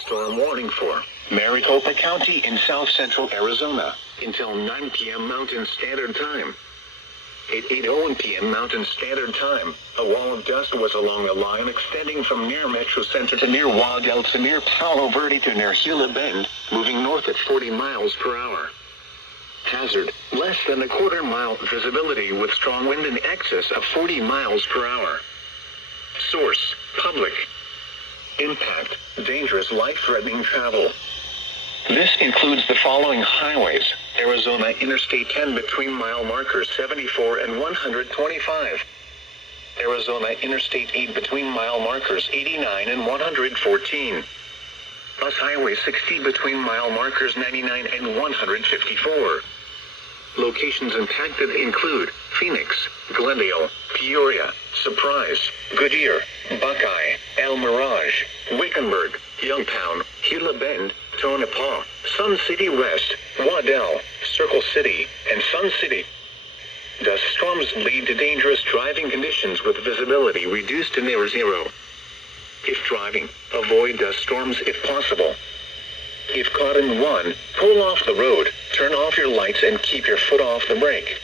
storm warning for Maricopa County in south-central Arizona until 9 p.m. Mountain Standard Time. At 8:01 p.m. Mountain Standard Time, a wall of dust was along a line extending from near Metro Center to near Waddell to near Palo Verde to near Gila Bend, moving north at 40 miles per hour. Hazard, less than a quarter-mile visibility with strong wind in excess of 40 miles per hour. Source, public. Impact, dangerous life-threatening travel. This includes the following highways: Arizona Interstate 10 between mile markers 74 and 125. Arizona Interstate 8 between mile markers 89 and 114. Bus Highway 60 between mile markers 99 and 154. Locations impacted include Phoenix, Glendale, Peoria, Surprise, Goodyear, Buckeye, El Mirage, Wickenburg, Youngtown, Gila Bend, Tonopah, Sun City West, Waddell, Circle City, and Sun City. Dust storms lead to dangerous driving conditions with visibility reduced to near zero. If driving, avoid dust storms if possible. If caught in one, pull off the road, turn off your lights and keep your foot off the brake.